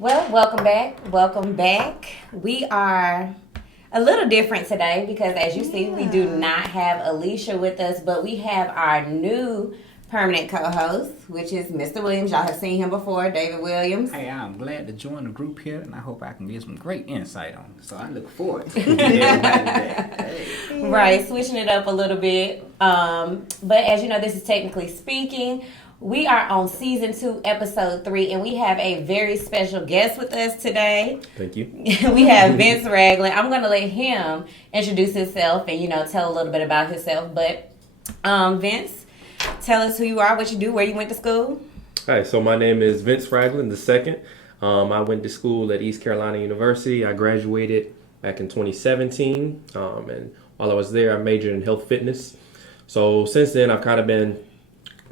Well, welcome back. Welcome back. We are a little different today because, as you see, we do not have Alicia with us, but we have our new permanent co-host, which is Mr. Williams. Y'all have seen him before, David Williams. Hey, I'm glad to join the group here, and I hope I can get some great insight on it. So I look forward to hey. Right, switching it up a little bit. But as you know, this is Technically Speaking. We are on season 2, episode 3, and we have a very special guest with us today. Thank you. We have Vince Ragland. I'm going to let him introduce himself and, tell a little bit about himself. But Vince, tell us who you are, what you do, where you went to school. Hi, so my name is Vince Ragland II. I went to school at East Carolina University. I graduated back in 2017. And while I was there, I majored in health fitness. So since then, I've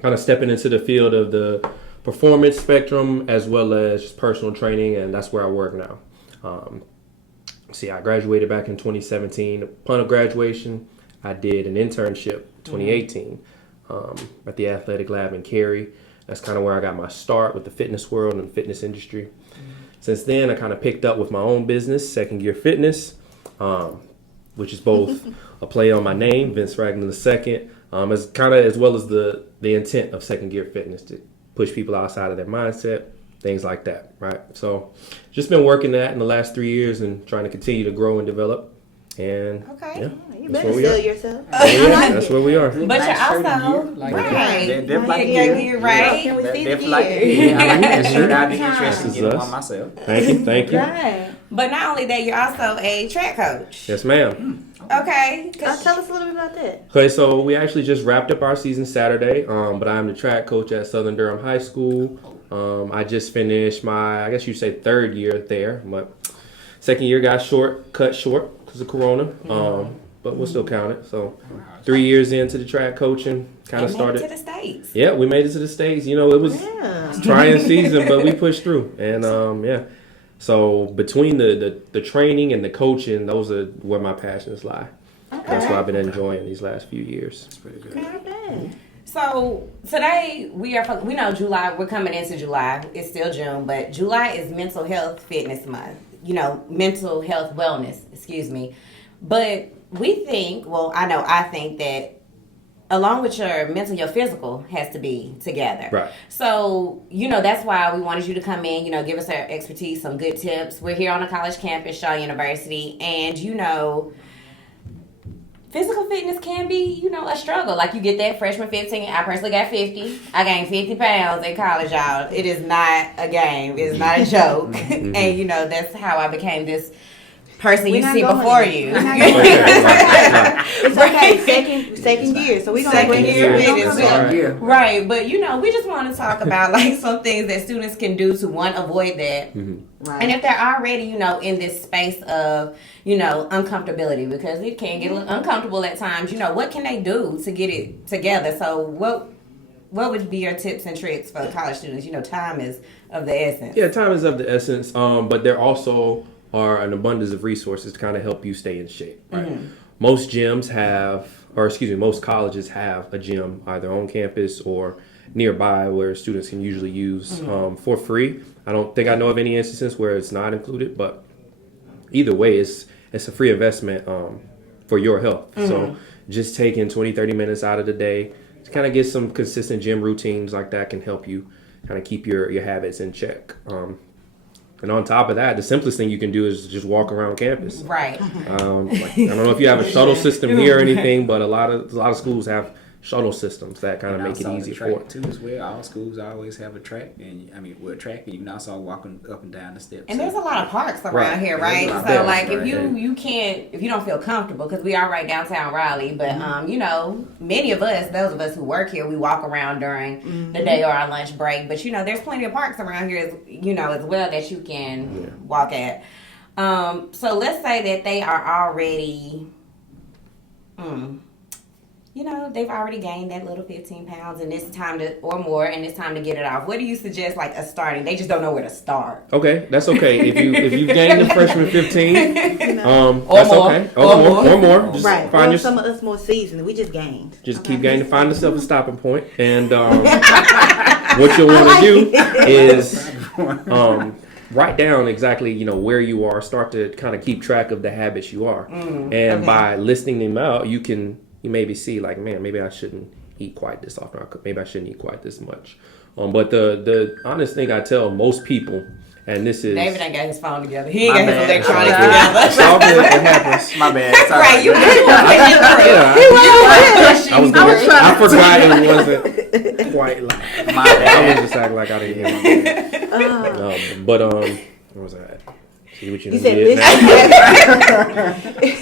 kind of stepping into the field of the performance spectrum as well as just personal training, and that's where I work now. I graduated back in 2017. Upon graduation, I did an internship in 2018 at the athletic lab in Cary. That's kind of where I got my start with the fitness world and the fitness industry. Since then, I kind of picked up with my own business, Second Gear Fitness, which is both a play on my name, Vince Ragland II, as well as the intent of Second Gear Fitness to push people outside of their mindset, things like that, right? So just been working that in the last 3 years and trying to continue to grow and develop. And you better sell yourself. That's where we are. But you're also right. Can we see the gear? I like that shirt. I'd be interested in getting one myself. Thank you. Right. But not only that, you're also a track coach. Yes, ma'am. Okay. Tell us a little bit about that. Okay, so we actually just wrapped up our season Saturday, but I'm the track coach at Southern Durham High School. I just finished my, I guess you'd say, 3rd year there. My 2nd year got cut short because of Corona, but we'll still count it. So 3 years into the track coaching, kind of started. Made it to the States. Yeah, we made it to the States. It was a trying season, but we pushed through. And so between the training and the coaching, those are where my passions lie. Okay. That's what I've been enjoying these last few years. That's pretty good. Okay. So today we know July, we're coming into July. It's still June, but July is Mental Health Fitness Month. Mental health wellness, excuse me. But we think, I think that along with your mental, your physical has to be together. Right. So, that's why we wanted you to come in, give us our expertise, some good tips. We're here on a college campus, Shaw University, and, physical fitness can be, a struggle. Like, you get that freshman 15. I personally got 50. I gained 50 pounds in college, y'all. It is not a game. It's not a joke. And, that's how I became this person you see before you. It's okay. Second year. So we're going to second year fitness. Right. But, we just want to talk about, some things that students can do to, one, avoid that. Right. And if they're already, in this space of, uncomfortability, because it can get uncomfortable at times, what can they do to get it together? So what would be your tips and tricks for college students? Time is of the essence. Yeah, time is of the essence. But there also are an abundance of resources to kind of help you stay in shape. Right? Most colleges have a gym either on campus or nearby where students can usually use for free. I don't think I know of any instances where it's not included, but either way, it's a free investment for your health. So just taking 20-30 minutes out of the day to kind of get some consistent gym routines like that can help you kind of keep your habits in check. And on top of that, the simplest thing you can do is just walk around campus. Right. I don't know if you have a shuttle system here or anything, but a lot of schools have shuttle systems that kind of make it easy for it too. As well, all schools always have a track, and you can also walking up and down the steps. And there's a lot of parks around here, right? So if you don't feel comfortable, because we are right downtown Raleigh, but many of us, those of us who work here, we walk around during the day or our lunch break. But there's plenty of parks around here, as well that you can walk at. So let's say that they are already. They've already gained that little 15 pounds and it's time to, or more, and it's time to get it off. What do you suggest, a starting? They just don't know where to start. Okay, that's okay. If you gained the freshman 15, that's more. Okay. Or more. Just right. Find some of us more seasoned. We just gained. Just keep gaining. Find yourself a stopping point. And what you'll want to do is write down exactly, where you are. Start to kind of keep track of the habits you are. And by listing them out, you maybe see like, man, maybe I shouldn't eat quite this often. Maybe I shouldn't eat quite this much. But the honest thing I tell most people, and this is... David ain't got his phone together. He ain't got his electronics together. It's all good. It happens. My bad. Sorry. Right, you I forgot it wasn't quite like... My bad. I was just acting like I didn't hear my bad. Where was I at? See what you did now?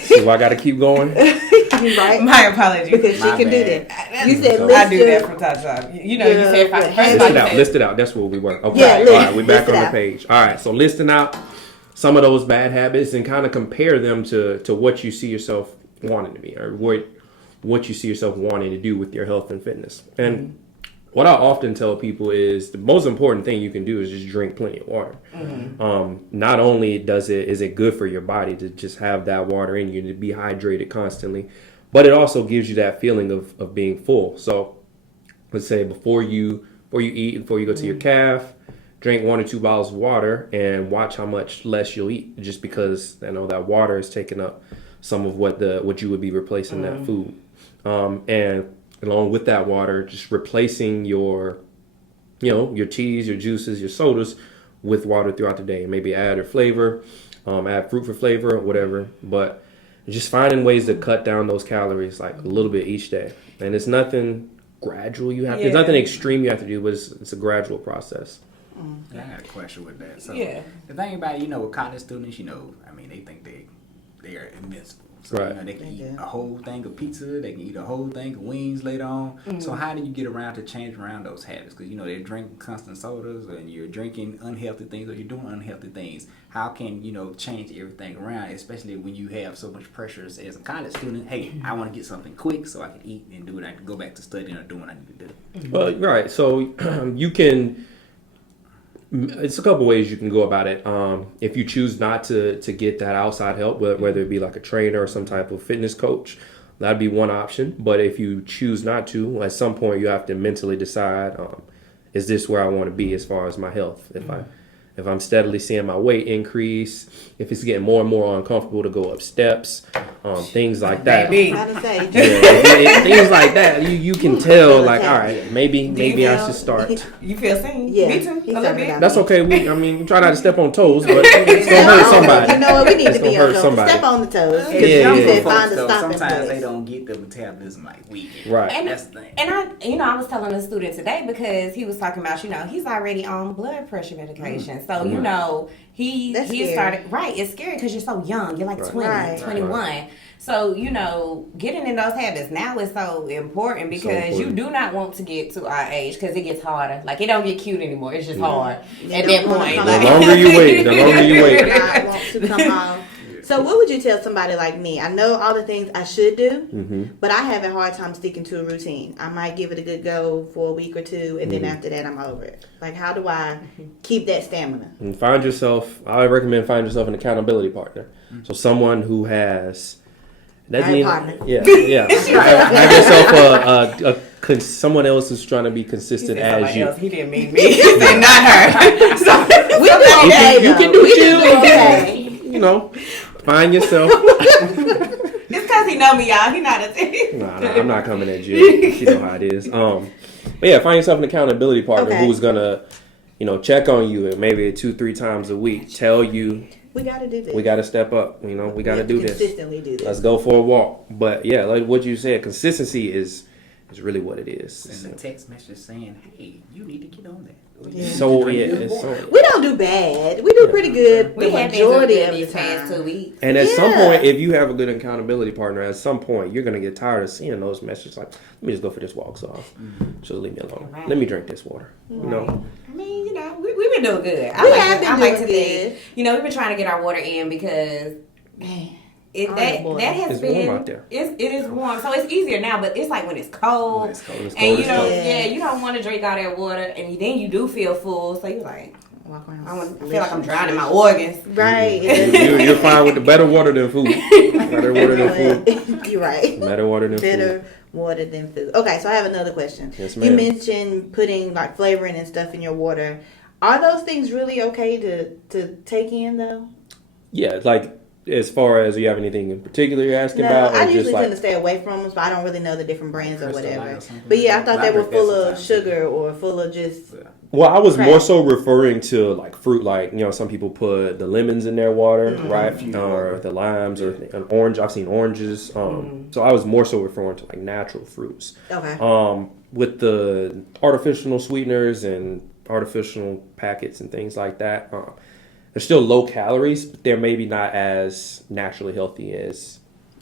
So I got to keep going? Right? My apologies. Because she can do that. You said list I do that from time to time. You said List it out. That's where we were. Okay. Yeah, all right. We're back on the page. All right. So listing out some of those bad habits and kind of compare them to what you see yourself wanting to be, or what you see yourself wanting to do with your health and fitness. And what I often tell people is the most important thing you can do is just drink plenty of water. Not only is it good for your body to just have that water in you and to be hydrated constantly, but it also gives you that feeling of being full. So let's say before you eat, before you go to your calf, drink 1 or 2 bottles of water and watch how much less you'll eat, just because that water is taking up some of what you would be replacing that food. And along with that water, just replacing your teas, your juices, your sodas with water throughout the day. Maybe add a flavor, add fruit for flavor or whatever. But just finding ways to cut down those calories like a little bit each day. And it's nothing gradual there's nothing extreme you have to do, but it's a gradual process. Yeah, I got a question with that. So the thing about with college students, they think they are invincible. So right. They can eat a whole thing of pizza, they can eat a whole thing of wings later on. So how do you get around to change around those habits? Because they're drinking constant sodas and you're drinking unhealthy things or you're doing unhealthy things. How can change everything around, especially when you have so much pressure as a college student? Hey, I want to get something quick so I can eat and do it. I can go back to studying or doing what I need to do. Well, right. So you can. It's a couple ways you can go about it. If you choose not to get that outside help, whether it be like a trainer or some type of fitness coach, that'd be one option. But if you choose not to, at some point you have to mentally decide, is this where I want to be as far as my health? If I'm steadily seeing my weight increase, if it's getting more and more uncomfortable to go up steps, things like that. Baby. Things like that. You can tell, like, all right, maybe I should start. You feel seen? Yeah. Me too. A little bit. That's okay. Try not to step on toes, but it's gonna hurt somebody. You know what? We need to be on toes. Somebody. Step on the toes. Sometimes they don't get the metabolism like we get. Right. And that's the thing. And I was telling a student today because he was talking about, he's already on blood pressure medication. So, he started, right, it's scary because you're so young. You're like 20, 21. Right. So, getting in those habits now is so important because you do not want to get to our age because it gets harder. Like, it don't get cute anymore. It's just hard at that point. The longer you wait. I want to come on. So what would you tell somebody like me? I know all the things I should do, but I have a hard time sticking to a routine. I might give it a good go for a week or two, and then after that, I'm over it. Like, how do I keep that stamina? And I would recommend find yourself an accountability partner. So someone who has... partner. Yeah. Have yourself someone else who's trying to be consistent as you. Else. He didn't mean me. He said not her. So, you can do chill. Okay. Find yourself. It's because he know me, y'all. He not a Nah, I'm not coming at you. You know how it is. But yeah, find yourself an accountability partner who's gonna, check on you and maybe 2-3 times a week. Tell you we gotta do this. We gotta step up. We gotta do this. Consistently do this. Let's go for a walk. But yeah, like what you said, consistency is really what it is. And the text message saying, "Hey, you need to get on that." We don't do bad. We do pretty good. We have majority of these past 2 weeks. And at some point, if you have a good accountability partner, at some point you're gonna get tired of seeing those messages. Like, let me just go for this walk, so leave me alone. Right. Let me drink this water. Right. I mean, we've been doing good. I like to think, we've been trying to get our water in because that has been warm out there. It is warm, so it's easier now. But it's like when it's cold, and you don't want to drink all that water, and then you do feel full, so you're like, I feel like I'm drowning my organs. Right. You're fine with the better water than food. Better water than food. You're right. Better water than food. water than food. Okay, so I have another question. Yes, ma'am. You mentioned putting like flavoring and stuff in your water. Are those things really okay to take in though? Yeah, like as far as you have anything in particular you're asking No, about? I or usually just like, tend to stay away from them, so I don't really know the different brands or Crystal Light whatever. or something But like yeah, I that. thought I they were drink that full of sometimes, sugar or full of just. well, I was Crap. more so referring to like fruit, like some people put the lemons in their water, right, or the limes or an orange. I've seen oranges. So I was more so referring to like natural fruits. Okay. With the artificial sweeteners and artificial packets and things like that, they're still low calories, but they're maybe not as naturally healthy as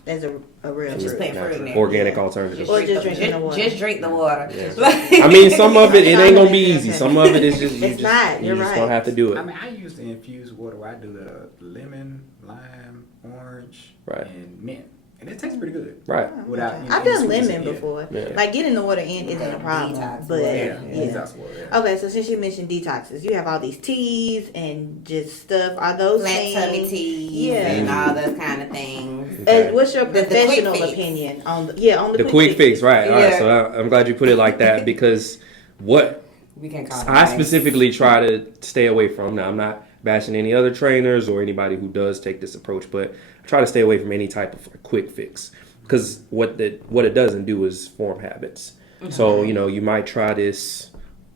As a real Just fruit. put fruit in it. organic alternatives. Or just drinking the water. Just drink the water. I mean, some of it ain't gonna be easy. Some of it is just It's not. you You're just right. don't have to do it. I mean, I use the infused water where I do the lemon, lime, orange, Right. and mint. And it tastes pretty good. Right. Without, Okay. you know, I've any done sweetness lemon in it. before. Yeah. Like getting the water in isn't a problem. Detox But water. Yeah, yeah. detox water, yeah. Okay, so since you mentioned detoxes, you have all these teas and just stuff. Are those Flat tummy things? teas Yeah. and all those kind of things. Okay. What's your The quick professional fix. opinion on the The quick fix, right? All right. Yeah. So I'm glad you put it like that because what We can call it I nice. specifically try to stay away from. Now, I'm not bashing any other trainers or anybody who does take this approach, but I try to stay away from any type of like, quick fix because what it doesn't do is form habits. So you might try this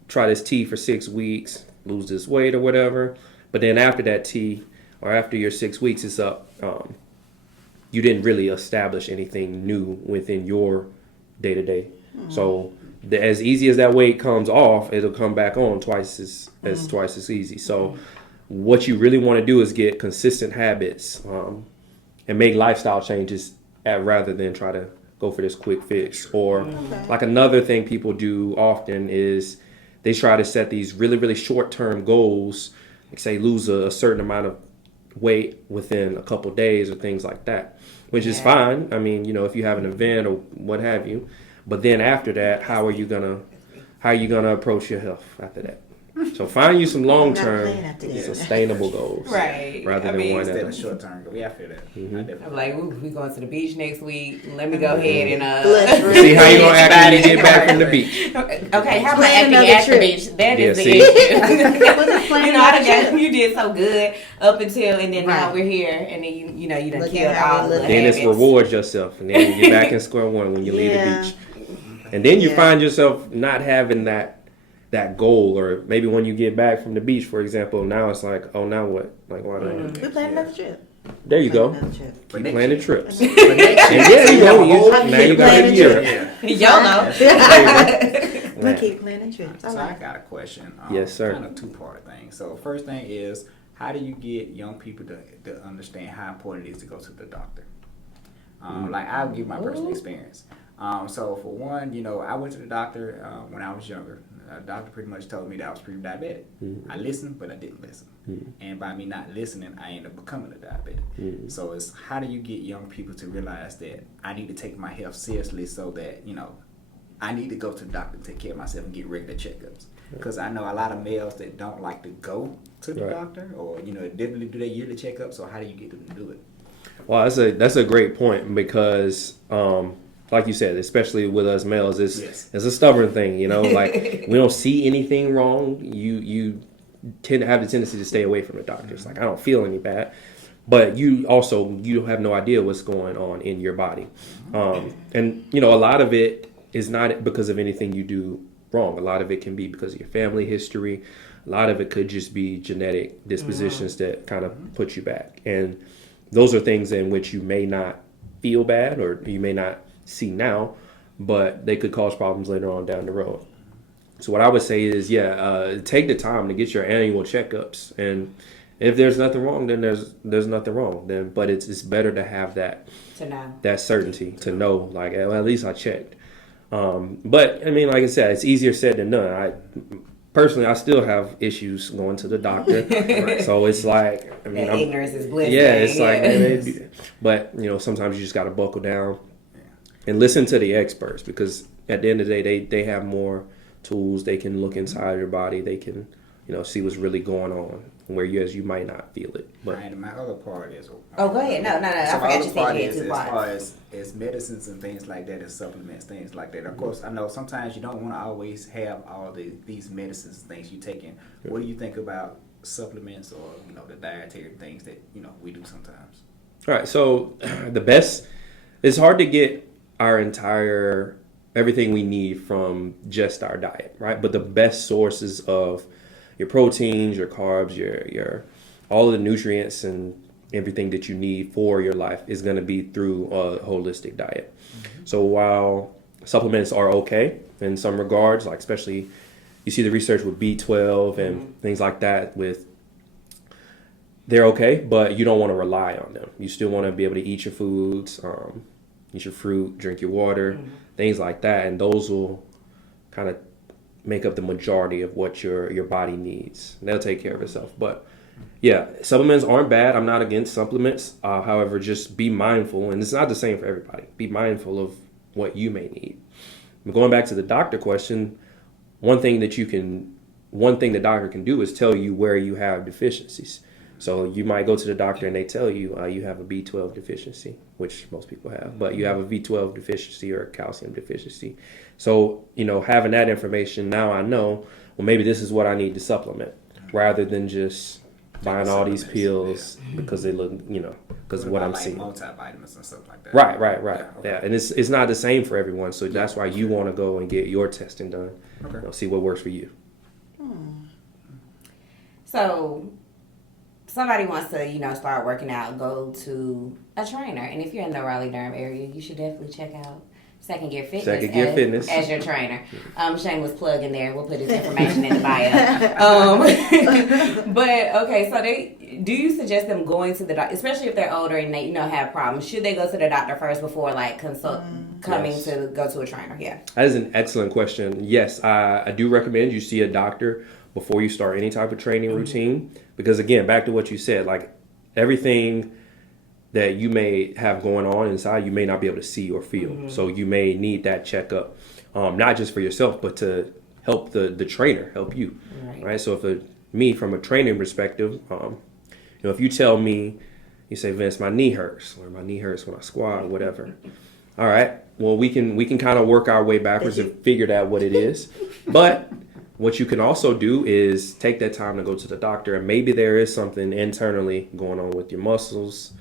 tea for 6 weeks, lose this weight or whatever, but then after that tea or after your 6 weeks is up, you didn't really establish anything new within your day to day. So as easy as that weight comes off, it'll come back on twice as easy. So what you really want to do is get consistent habits and make lifestyle changes rather than try to go for this quick fix. Or like another thing people do often is they try to set these really, really short-term goals, like say lose a certain amount of weight within a couple days or things like that, which is fine. I mean, if you have an event or what have you, but then after that, how are you gonna approach your health after that? So find you some long-term sustainable goals, Right. Rather I than mean, one Instead that of short term, yeah, I feel that. I definitely- I'm like, ooh, we going to the beach next week. Let me go ahead and see how you gonna act when you get back from the beach. Okay, how about Plan acting another at the trip. beach? That is Yeah, the see? issue. You You did so good up until, and then now Right. we're here, and then you done Look killed at how all we the look. Then it's habits. reward yourself, and then you're back in square one when you leave the beach. And then you find yourself not having that goal, or maybe when you get back from the beach, for example, now it's like, oh, now what? Like, why not? We plan another trip. There you go. Another trip. For Keep next planning year. trips. For next year. And yeah, you go. whole Now you got a planning year. trips. YOLO. We Man. keep planning trips. So I got a question. Yes, sir. Kind of two-part thing. So first thing is, how do you get young people to understand how important it is to go to the doctor? Like I'll give my personal experience. So for one, I went to the doctor when I was younger. The doctor pretty much told me that I was pre-diabetic. I listened, but I didn't listen. And by me not listening, I ended up becoming a diabetic. So it's how do you get young people to realize that I need to take my health seriously so that, I need to go to the doctor and take care of myself and get regular checkups. Because I know a lot of males that don't like to go to the doctor or, definitely do their yearly checkup. So how do you get them to do it? Well, that's a great point because, like you said, especially with us males, it's a stubborn thing. Like we don't see anything wrong. You tend to have the tendency to stay away from the doctor. It's like I don't feel any bad, but you have no idea what's going on in your body, and a lot of it is not because of anything you do wrong. A lot of it can be because of your family history. A lot of it could just be genetic dispositions that kind of put you back, and those are things in which you may not feel bad or you may not see now, but they could cause problems later on down the road. So what I would say is, take the time to get your annual checkups, and if there's nothing wrong, then there's nothing wrong. But it's better to have that certainty to know, like, well, at least I checked. But I mean, like I said, it's easier said than done. Personally, I still have issues going to the doctor, so it's like, I mean, ignorance is bliss. Yeah, it's like, maybe, but sometimes you just got to buckle down and listen to the experts, because at the end of the day, they have more tools. They can look inside your body. They can see what's really going on. Whereas you might not feel it. But and my other part is. Oh, go ahead. No. So I forgot you said you had 2 as parts. far as medicines and things like that, and supplements, things like that. Of course, I know sometimes you don't want to always have all these medicines and things you taking. Yeah. What do you think about supplements or the dietary things that we do sometimes? All right. So the best. It's hard to get our everything we need from just our diet, right? But the best sources of your proteins, your carbs, your all of the nutrients and everything that you need for your life is going to be through a holistic diet. Mm-hmm. So while supplements are okay in some regards, like especially you see the research with B12 and things like that they're okay, but you don't want to rely on them. You still want to be able to eat your foods, eat your fruit, drink your water, things like that. And those will kind of make up the majority of what your body needs. And they'll take care of itself. But yeah, supplements aren't bad. I'm not against supplements. However, just be mindful, and it's not the same for everybody. Be mindful of what you may need. Going back to the doctor question, one thing the doctor can do is tell you where you have deficiencies. So you might go to the doctor and they tell you you have a B12 deficiency, which most people have, but you have a B12 deficiency or a calcium deficiency. So, having that information, now I know, well, maybe this is what I need to supplement rather than just buying all these pills because they look, because of what I'm seeing. Multivitamins and stuff like that. Right. Yeah, okay. And it's not the same for everyone. So that's why you want to go and get your testing done. Okay. See what works for you. So somebody wants to, start working out, go to a trainer. And if you're in the Raleigh-Durham area, you should definitely check out Second Gear Fitness as your trainer. Shameless plug in there. We'll put his information in the bio. But, okay, so do you suggest them going to the doctor, especially if they're older and they, have problems? Should they go to the doctor first before, coming to go to a trainer? Yeah. That is an excellent question. Yes, I do recommend you see a doctor before you start any type of training routine. Because again, back to what you said, like everything that you may have going on inside, you may not be able to see or feel. So you may need that checkup, not just for yourself, but to help the trainer help you. Right. So from a training perspective, if you tell me, you say, Vince, my knee hurts, or my knee hurts when I squat or whatever. All right. Well, we can kind of work our way backwards and figure out what it is. But what you can also do is take that time to go to the doctor, and maybe there is something internally going on with your muscles,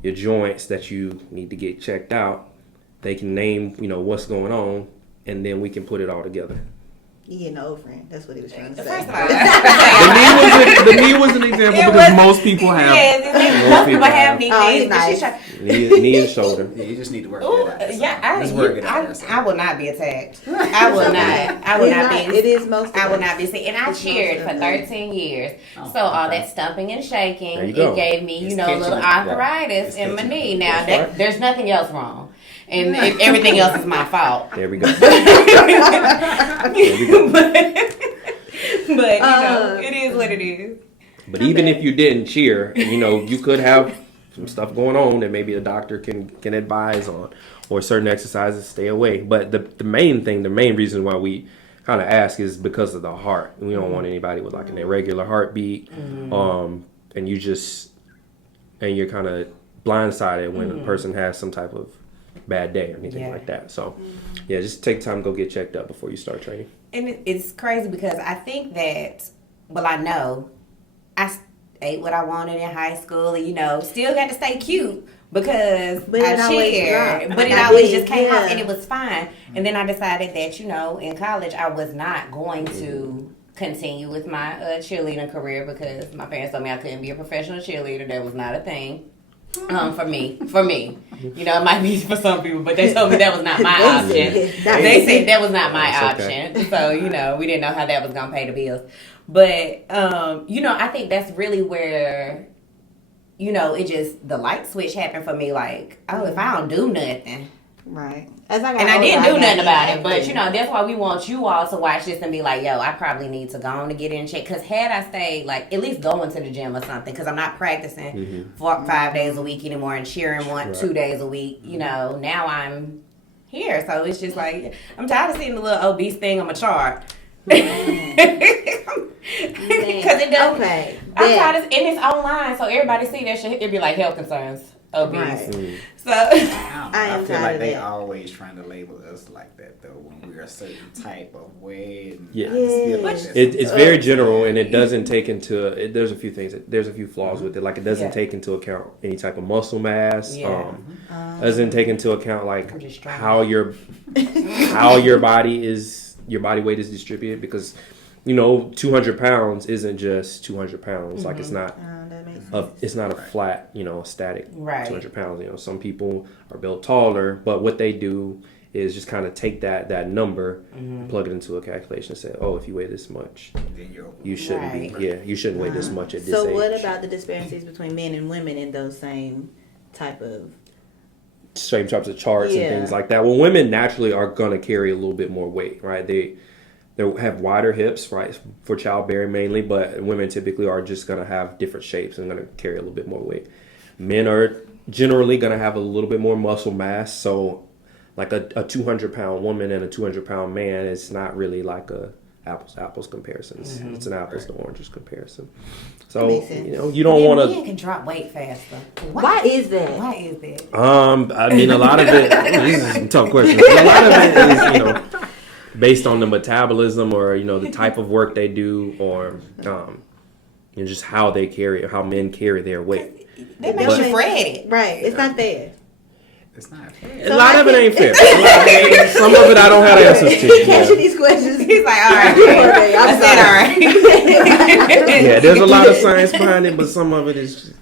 your joints that you need to get checked out. They can name, what's going on, and then we can put it all together. You getting old, friend. That's what he was trying to say. First of all, The knee was an example because most people have. Most people have knee things. Nice. Knee and shoulder. Yeah, you just need to work it out. Yeah, I will not be attacked. I will not be. It is most. I will not be sick. And I cheered for 13 years. So all that stumping and shaking, it gave me, a little arthritis in my knee. Now there's nothing else wrong. And everything else is my fault. There we go. But it is what it is. But even if you didn't cheer, you could have some stuff going on that maybe a doctor can advise on, or certain exercises stay away. But the main reason why we kind of ask is because of the heart. We don't want anybody with like an irregular heartbeat, and you're kind of blindsided when a person has some type of bad day or anything like that. So just take time to go get checked up before you start training. And it's crazy because I think that, I know I ate what I wanted in high school and, still got to stay cute because I cheered. But it always just came out and it was fine. And then I decided that, in college I was not going to continue with my cheerleading career because my parents told me I couldn't be a professional cheerleader. That was not a thing. For me, it might be for some people, but they told me that was not my option. They said that was not my option. Okay. So, we didn't know how that was going to pay the bills. But, I think that's really where, it just, the light switch happened for me. Like, if I don't do nothing. Right. And I didn't do nothing about it. But, that's why we want you all to watch this and be like, yo, I probably need to go on to get in check. Because had I stayed, at least going to the gym or something, because I'm not practicing 5 days a week anymore and cheering 2 days a week, now I'm here. So it's just like, I'm tired of seeing the little obese thing on my chart. Because it does. Okay. I'm tired of, and it's online, so everybody see that shit. It'd be like health concerns, obese. Right. So I feel like they that. always trying to label us like that though when we're a certain type of way. And Yeah. I just feel like It's very general, and it doesn't take into there's a few things. There's a few flaws with it. Like it doesn't take into account any type of muscle mass. Doesn't take into account like how your body weight is distributed, because 200 pounds isn't just 200 pounds. Like it's not. It's not a flat, static 200 pounds. Some people are built taller, but what they do is just kind of take that number, plug it into a calculation, and say, oh, if you weigh this much, you shouldn't you shouldn't weigh this much at this age. So what about the disparities between men and women in those same types of charts and things like that? Well, women naturally are going to carry a little bit more weight, right? They have wider hips, right, for childbearing mainly, but women typically are just going to have different shapes and going to carry a little bit more weight. Men are generally going to have a little bit more muscle mass, so like a 200-pound woman and a 200-pound man is not really like a apples comparison. It's an apples to oranges comparison. So you don't want to. Men can drop weight faster. Why is that? I mean, a lot of it. This is a tough question. A lot of it is based on the metabolism, or the type of work they do, or just how men carry their weight. That makes you fret. Right. It's not fair. It's not fair. A lot of it ain't fair. Some of it I don't have answers to. He's catching these questions. He's like, all right. Okay, I said all right. Yeah, there's a lot of science behind it, but some of it is just,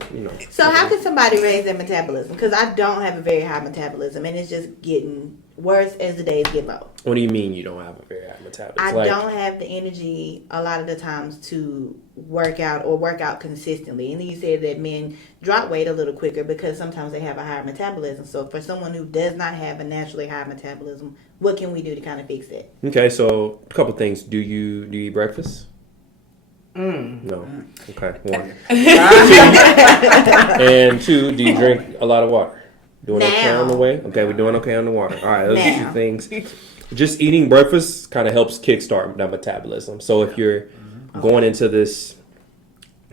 So how can somebody raise their metabolism? Because I don't have a very high metabolism, and it's just getting worse as the days get low. What do you mean you don't have a very high metabolism? I don't have the energy a lot of the times to work out consistently. And then you said that men drop weight a little quicker because sometimes they have a higher metabolism. So for someone who does not have a naturally high metabolism, what can we do to kind of fix that? Okay, so a couple things. Do you eat breakfast? No. Okay, one. And two, do you drink a lot of water? Doing okay on the way? Okay, we're doing okay on the water. All right, those are two things. Just eating breakfast kind of helps kickstart that metabolism. So if you're going into this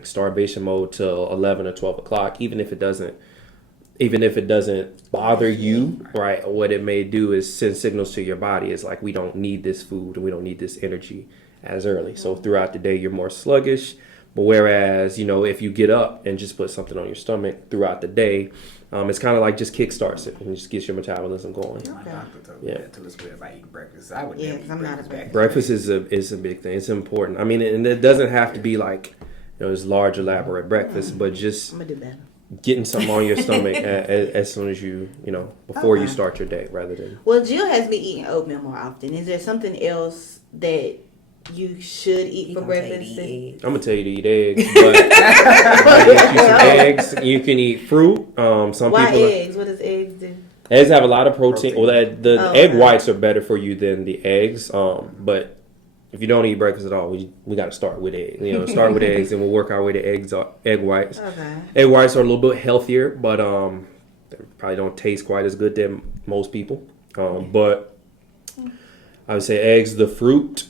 starvation mode till 11 or 12 o'clock, even if it doesn't bother you, right, what it may do is send signals to your body. It's like, we don't need this food and we don't need this energy as early. So throughout the day, you're more sluggish. But whereas, if you get up and just put something on your stomach throughout the day, it's kind of like just kickstarts it and just gets your metabolism going. My doctor told me that too as well. If I eat breakfast, I would never eat I'm breakfast. not a Breakfast is a big thing. It's important. I mean, and it doesn't have to be like this large elaborate breakfast, but just I'm gonna do better. Getting something on your stomach as soon as before you start your day, rather than. Well, Jill has me eating oatmeal more often. Is there something else that you should eat for breakfast? I'm gonna tell you to eat eggs, but you can eat some eggs. You can eat fruit. Why eggs? What does eggs do? Eggs have a lot of protein. Well, the egg whites are better for you than the eggs. But if you don't eat breakfast at all, we got to start with eggs. Start with eggs, and we'll work our way to egg whites. Okay. Egg whites are a little bit healthier, but they probably don't taste quite as good to most people. But I would say eggs, the fruit,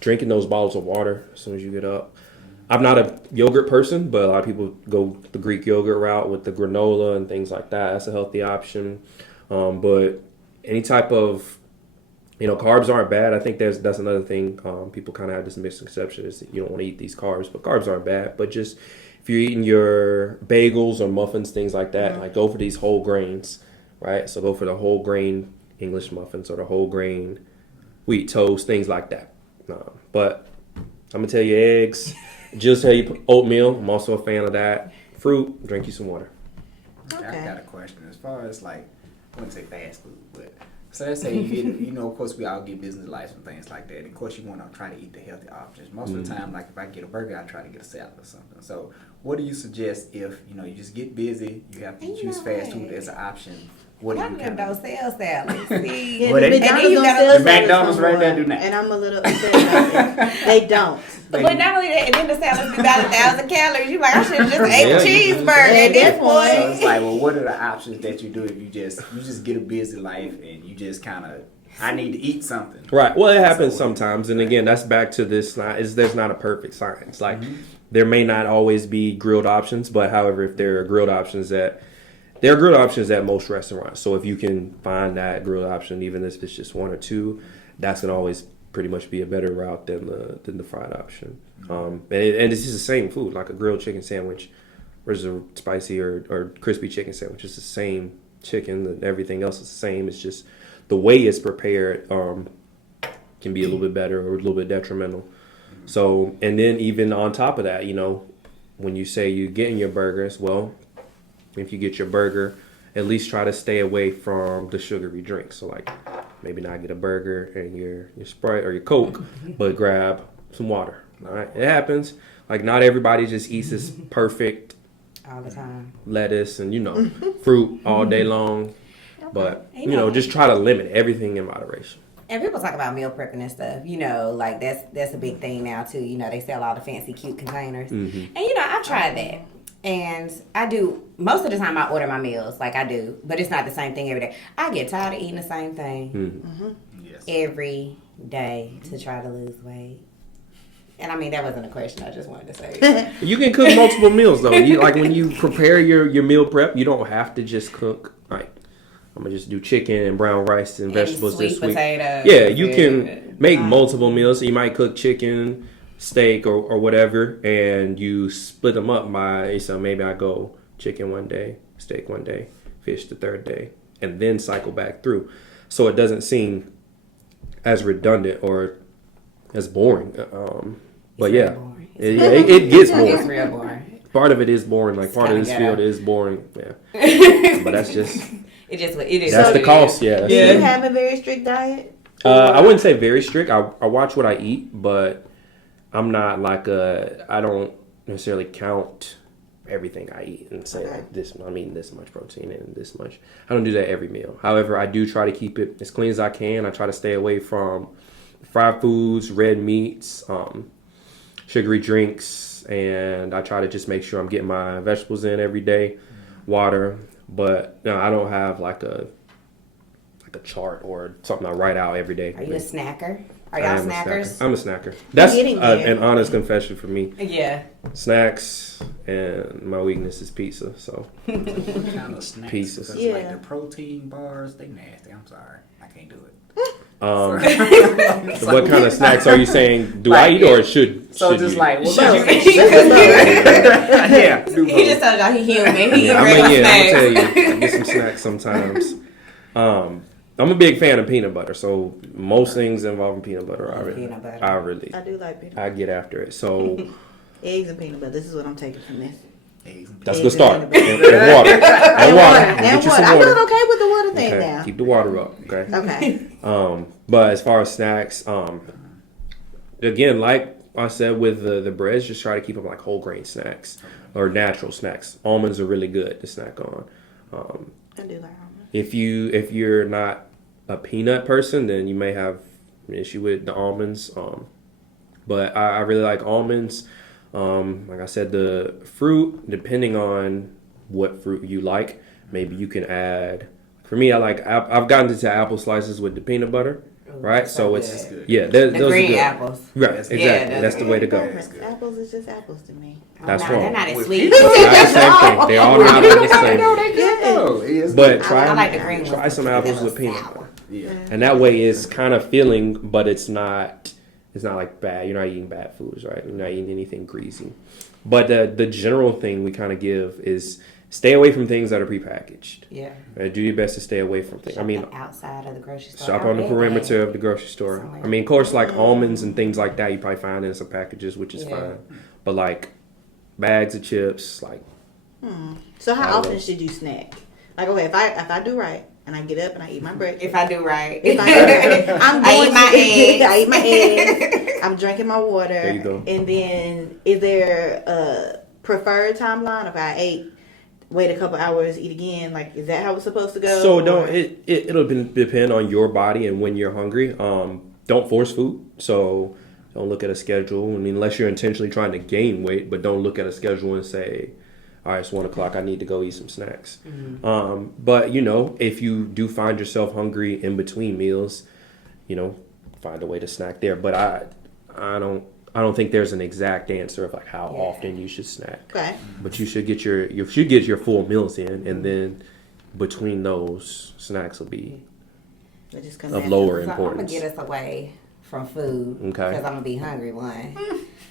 drinking those bottles of water as soon as you get up. I'm not a yogurt person, but a lot of people go the Greek yogurt route with the granola and things like that. That's a healthy option. But any type of, carbs aren't bad. I think that's another thing. People kind of have this misconception is that you don't want to eat these carbs, but carbs aren't bad. But just if you're eating your bagels or muffins, things like that, like go for these whole grains, right? So go for the whole grain English muffins or the whole grain wheat toast, things like that. But I'm gonna tell you eggs. Just tell you oatmeal. I'm also a fan of that. Fruit. Drink you some water. Okay. I got a question. As far as I wouldn't say fast food, but so let's say you get, of course we all get business lives and things like that. And of course you want to try to eat the healthy options. Most of the time, like if I get a burger, I try to get a salad or something. So what do you suggest if you just get busy, you have to choose fast food as an option? What do you kind of don't sell salads? See, well, the McDonald's right there do not. And I'm a little upset about that. They don't. But not only that, and then the salads be about 1,000 calories. You like, I should have just ate a cheeseburger at this point. So it's like, well, what are the options that you do if you just get a busy life and you just kind of I need to eat something. Right. Well, it happens sometimes, and again, that's back to this. There's not a perfect science. Like there may not always be grilled options, but however, if there are grilled options at most restaurants. So if you can find that grilled option, even if it's just one or two, that's gonna always pretty much be a better route than the fried option. And it's just the same food, like a grilled chicken sandwich versus a spicy or crispy chicken sandwich. It's the same chicken, and everything else is the same. It's just the way it's prepared can be a little bit better or a little bit detrimental. So, and then even on top of that, when you say you're getting your burgers, well, if you get your burger, at least try to stay away from the sugary drinks. So like maybe not get a burger and your Sprite or your Coke, but grab some water. All right, it happens. Like not everybody just eats this perfect all the time lettuce and fruit all day long, but just try to limit everything in moderation. And people talk about meal prepping and stuff, like that's a big thing now too. They sell all the fancy cute containers, and I've tried that. And I do, most of the time I order my meals, like I do, but it's not the same thing every day. I get tired of eating the same thing every day to try to lose weight. And I mean, that wasn't a question, I just wanted to say. You can cook multiple meals though. Like when you prepare your meal prep, you don't have to just cook, like, I'm going to just do chicken and brown rice and vegetables this week. Potatoes. Yeah, you can make multiple meals. So you might cook chicken, steak or whatever, and you split them up by, so maybe I go chicken one day, steak one day, fish the third day, and then cycle back through. So it doesn't seem as redundant or as boring. But yeah, it gets boring. It's real boring. Part of it is boring. Like part of this field is boring. Yeah, but that's just it is. That's the cost. Yeah. Do you have a very strict diet? I wouldn't say very strict. I watch what I eat, but I'm not like I don't necessarily count everything I eat and say like this. I'm eating this much protein and this much. I don't do that every meal. However, I do try to keep it as clean as I can. I try to stay away from fried foods, red meats, sugary drinks, and I try to just make sure I'm getting my vegetables in every day, water. But no, I don't have like a chart or something I write out every day. Are you a snacker? Are y'all snackers? I'm a snacker. That's an honest confession for me. Yeah. Snacks, and my weakness is pizza. So what kind of snacks? Pizzas. Because like the protein bars, they nasty. I'm sorry, I can't do it. What kind of snacks are you saying? Do I eat or should? So just you? like, well, yeah. He just told y'all he human. He I'm gonna tell you, I get some snacks sometimes. I'm a big fan of peanut butter, so most things involving peanut butter, I do like peanut butter. I get after it. So eggs and peanut butter. This is what I'm taking from this. That's a good start. And water. And water. I'm doing okay with the water thing now. Keep the water up. Okay. Okay. But as far as snacks, again, like I said with the breads, just try to keep them like whole grain snacks or natural snacks. Almonds are really good to snack on. I do like almonds. If you're not a peanut person, then you may have an issue with the almonds. But I really like almonds. Like I said, the fruit, depending on what fruit you like, maybe you can add. For me, I've gotten into apple slices with the peanut butter, right? So it's good. Yeah, the those green are good. apples. Right, exactly. Yeah, that's the way to go. Apples is just apples to me. That's no, wrong. They're not as sweet. It's not the same thing. They're all not the same. But I like the green try ones. some apples with peanut butter. Yeah. And that way it's kind of filling, but it's not like bad. You're not eating bad foods, right? You're not eating anything greasy. But the general thing we kind of give is stay away from things that are prepackaged. Yeah. Do your best to stay away from things. Outside of the grocery store. Shop on the perimeter of the grocery store. I mean, of course, like almonds and things like that, you probably find in some packages, which is fine. But like bags of chips, like. So how often should you snack? Like, okay, if I do right and I get up and I eat my breakfast. If I do right. I eat my eggs. I'm drinking my water. There you go. And then is there a preferred timeline? If I ate, wait a couple hours, eat again. Like, is that how it's supposed to go? So it'll depend on your body and when you're hungry. Don't force food. So don't look at a schedule. I mean, unless you're intentionally trying to gain weight, but don't look at a schedule and say, all right, it's 1 o'clock. I need to go eat some snacks. But if you do find yourself hungry in between meals, find a way to snack there. But I don't think there's an exact answer of like how often you should snack. Okay. But you should get your full meals in, and then between those, snacks will be of lower importance. I'm gonna get us away from food because I'm gonna be hungry one.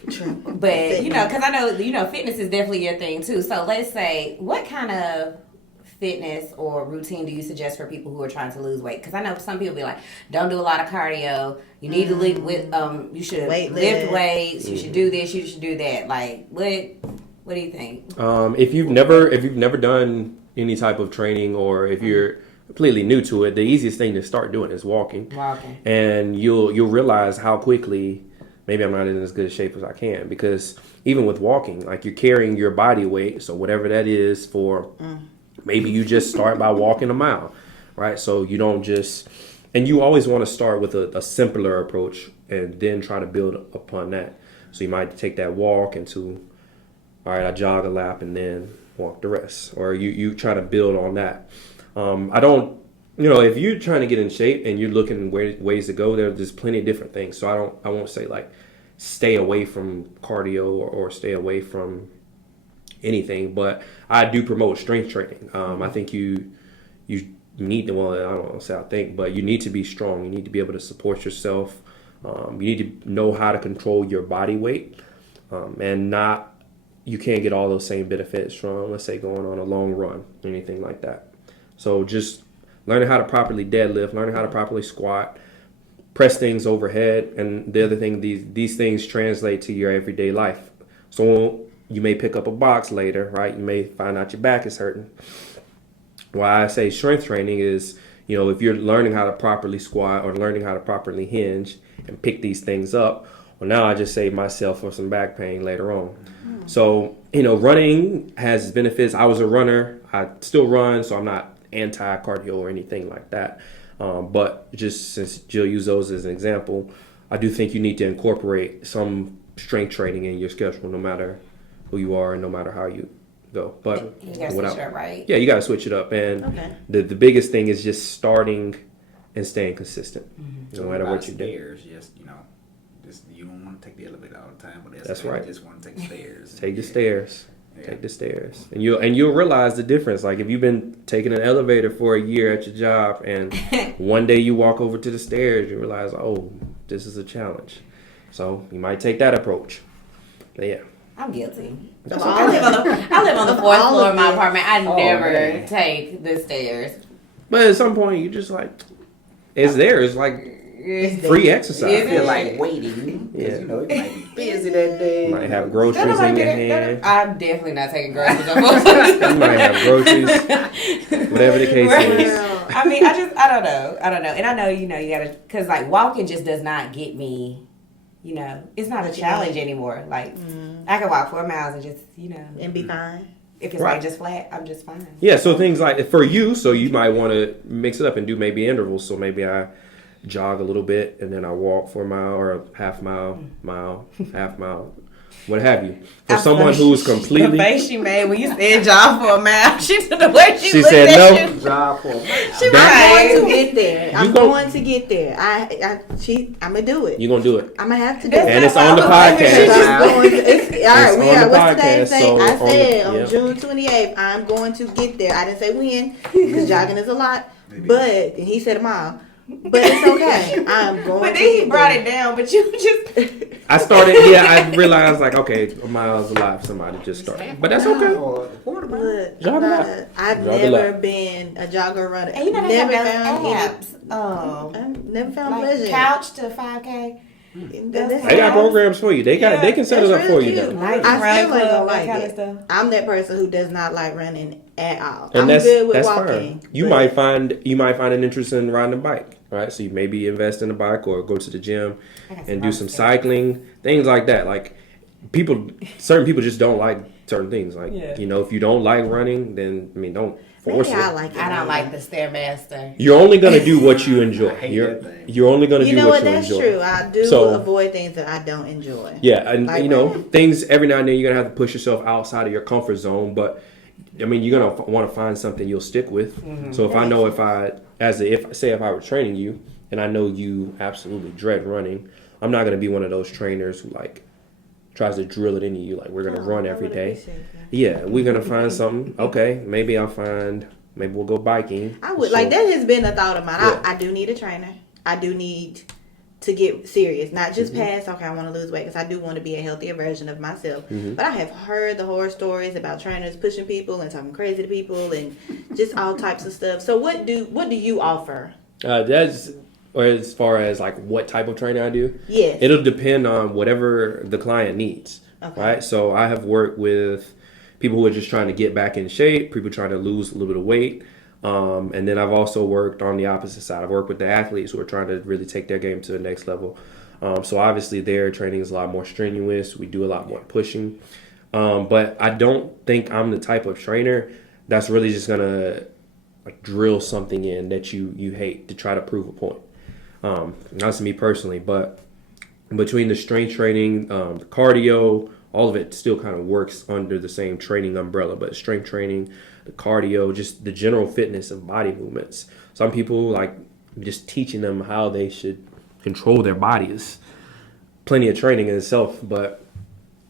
True. But because I know fitness is definitely your thing too. So let's say, what kind of fitness or routine do you suggest for people who are trying to lose weight? Because I know some people be like, don't do a lot of cardio. You need to lift with you should lift weights. You should do this. You should do that. Like, what do you think? If you've never done any type of training, or if you're completely new to it, the easiest thing to start doing is walking. And you'll realize how quickly maybe I'm not in as good a shape as I can, because even with walking, like, you're carrying your body weight, so whatever that is for. Maybe you just start by walking a mile, right? So you don't just, and you always want to start with a simpler approach and then try to build upon that. So you might take that walk into, all right, I jog a lap and then walk the rest, or you try to build on that. If you're trying to get in shape and you're looking ways to go, there's plenty of different things. So I won't say like stay away from cardio or stay away from anything, but I do promote strength training. I think you need to, well, I don't want to say I think, but you need to be strong. You need to be able to support yourself. You need to know how to control your body weight, and you can't get all those same benefits from, let's say, going on a long run or anything like that. So just learning how to properly deadlift, learning how to properly squat, press things overhead, and the other thing, these things translate to your everyday life. So you may pick up a box later, right? You may find out your back is hurting. Why I say strength training is, if you're learning how to properly squat or learning how to properly hinge and pick these things up, well, now I just save myself for some back pain later on. So, running has benefits. I was a runner. I still run, so I'm not anti-cardio or anything like that. But just since Jill used those as an example, I do think you need to incorporate some strength training in your schedule, no matter who you are and no matter how you go. But you gotta switch it up, right? Yeah, you gotta switch it up. And the biggest thing is just starting and staying consistent, no matter what you do. You don't want to take the elevator all the time, but that's right. You just want to take the stairs. Take the stairs. Yeah. Take the stairs, and you'll realize the difference. Like, if you've been taking an elevator for a year at your job, and one day you walk over to the stairs, you realize, oh, this is a challenge. So you might take that approach. But yeah. I'm guilty. I live on the fourth floor of my apartment. I never take the stairs. But at some point, you just like, it's there. It's like free exercise. I feel like waiting. Yeah. It might be busy that day. You might have groceries in your hand. I'm definitely not taking groceries. You might have groceries. Whatever the case is. I mean, I don't know. And I know, you gotta, because like walking just does not get me. It's not a challenge anymore. Like, I can walk 4 miles and just, and be fine. If it's like just flat, I'm just fine. Yeah, so things like, for you, so you might want to mix it up and do maybe intervals. So maybe I jog a little bit and then I walk for a mile or a half mile, half mile, what have you. For someone who's completely... The face she made when you said jog for a mile, the way she said no. Jog for a mile. I'm going to get there. I'm going to get there. I'm going to do it. You're going to do it. I'm going to have to do it. And it's on the podcast. All right, what's today's date? I said on June 28th, I'm going to get there. I didn't say when, because jogging is a lot. But, and he said a mile. But it's okay. I'm going. But then he brought it down. But you just. I realized like, okay, a mile is a lot for somebody to just start. But that's okay. Look, I've never been a jogger runner. And you never found apps. I've never found like pleasure. Couch to 5K. They got programs for you. They can set it up for you. I still ain't gonna like it. I'm that person who does not like running at all. And I'm good with Fine. walking. You might find an interest in riding a bike, right? So you maybe invest in a bike or go to the gym and do some cycling, things like that. Like certain people just don't like certain things. Like if you don't like running, then don't force it. I like it. I don't like the Stairmaster. You're only gonna do what you enjoy. You're only gonna do what you enjoy. That's true. I do avoid things that I don't enjoy. Yeah, and things every now and then you're gonna have to push yourself outside of your comfort zone, but you're gonna want to find something you'll stick with. So if I know if I were training you and I know you absolutely dread running, I'm not going to be one of those trainers who like tries to drill it into you like we're going to run every day. Yeah, we're going to find something. Okay, maybe we'll go biking. I would like that has been a thought of mine. Yeah. I do need a trainer. I do need to get serious, not just past, okay, I want to lose weight, because I do want to be a healthier version of myself. But I have heard the horror stories about trainers pushing people and talking crazy to people and just all types of stuff. So what do you offer? Or as far as like what type of training I do? Yes. It'll depend on whatever the client needs. Okay. Right? So I have worked with people who are just trying to get back in shape, people trying to lose a little bit of weight. And then I've also worked on the opposite side. I've worked with the athletes who are trying to really take their game to the next level. So obviously their training is a lot more strenuous. We do a lot more pushing. But I don't think I'm the type of trainer that's really just going to drill something in that you hate to try to prove a point. That's me personally, but between the strength training, the cardio, all of it still kind of works under the same training umbrella. But strength training, the cardio, just the general fitness of body movements. Some people like just teaching them how they should control their bodies. Plenty of training in itself, but